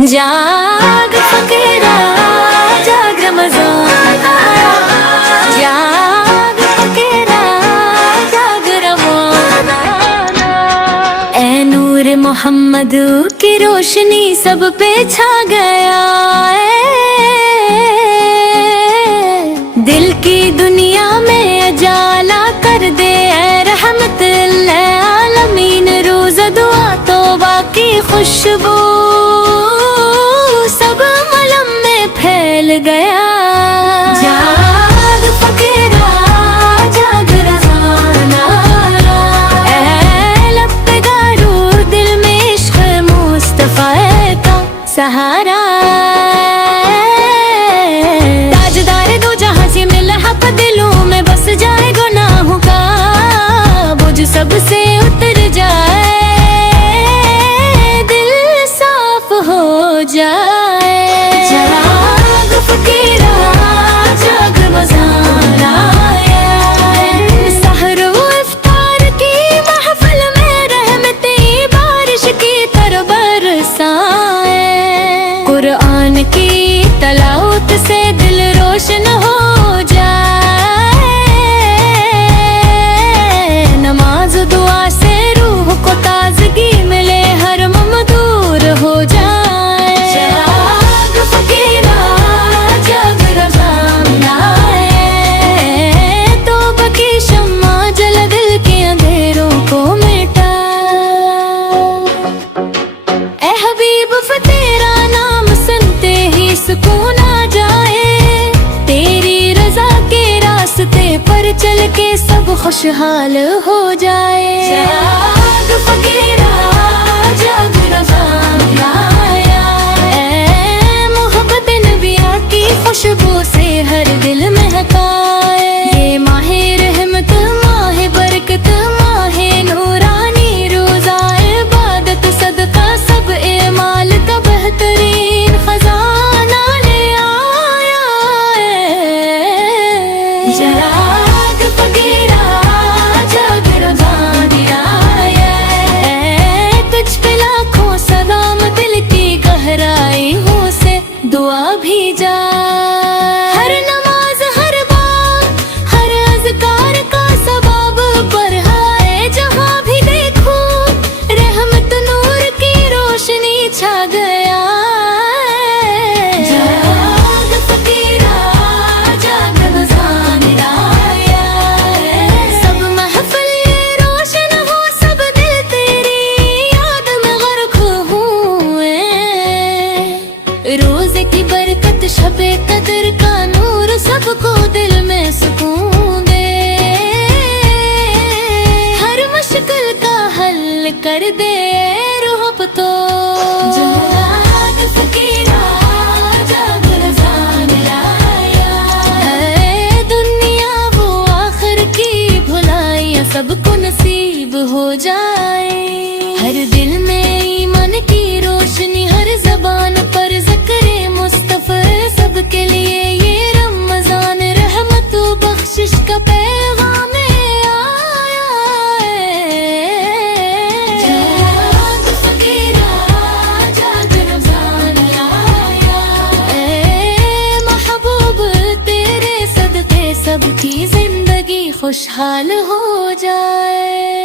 जाग फकीरा जाग रमज़ान आया, जाग फकीरा जाग रमज़ान आया। ऐ नूर मोहम्मद की रोशनी सब पे छा गया है, दिल की दुनिया में अजाला कर दे ऐ रहमत आलमीन। रोज़ दुआ तौबा की खुशबू सब मलम में फैल गया। जाग फकीरा जाग रज़ान आया, ऐ लब पे गारू दिल में इश्क़ मुस्तफ़ा का सहारा। ताजदार दो जहां से मिल हक दिलों में बस जाए गुनाहों का बोझ सबसे उतर जाए, दिल साफ हो जाए। जाग फकीरा जाग रमज़ान आया, सहर व इफ्तार की महफिल में रहमती बारिश की तरह बरसाए। कुरान की तलावत से दिल रोशन हो जाए, नमाज दुआ से रूह को ताजगी मिले, हर मम दूर हो जाए। जाग फकीरा जाग रज़ान आया, तौबा की शम्मा जल दिल के अंधेरों को मिटा। ऐ हबीब तेरा नाम सुनते ही सुकून आ जाए, तेरी रज़ा के रास्ते पर चल के सब खुशहाल हो जाए। जाग फकीरा जाग रज़ान आया, ऐ मोहब्बत नबिया की खुशबू से हर दिल महकाए। ये माहे रहमत माहे बरकत माहे नूरानी, रोज़ा इबादत सदका सब एमाल का बेहतरीन खजाना ले आया है। जाग फकीरा जाग रज़ान आया, ऐ तुझ पे लाखों सलाम दिल की गहराइयों से दुआ भी जा। हर नमाज हर बात हर अज़कार का सवाब पर है, जहाँ भी देखो रहमत नूर की रोशनी छा गया। जाग फकीरा जाग रमज़ान आया, सब महफिल ये रोशन हो, सब दिल तेरी याद में गर्क हुए। रोज़े की बरकत शबे कदर का नूर सबको दिल में सुकून दे, हर मुश्किल का हल कर दे रूह तो। जाग फकीरा जाग रज़ान आया, है दुनिया वो आखिर की भुलाइयाँ सबको नसीब हो जाए। हर दिल में ईमान की रोशनी, हर ज़बान पर ज़िक्र मुस्तफ़ा, सबके लिए ये रमज़ान रहमत व बख्शिश का पैगाम आया है। जाग फकीरा जाग रमज़ान आया, ऐ महबूब तेरे सदक़े सबकी जिंदगी खुशहाल हो जाए।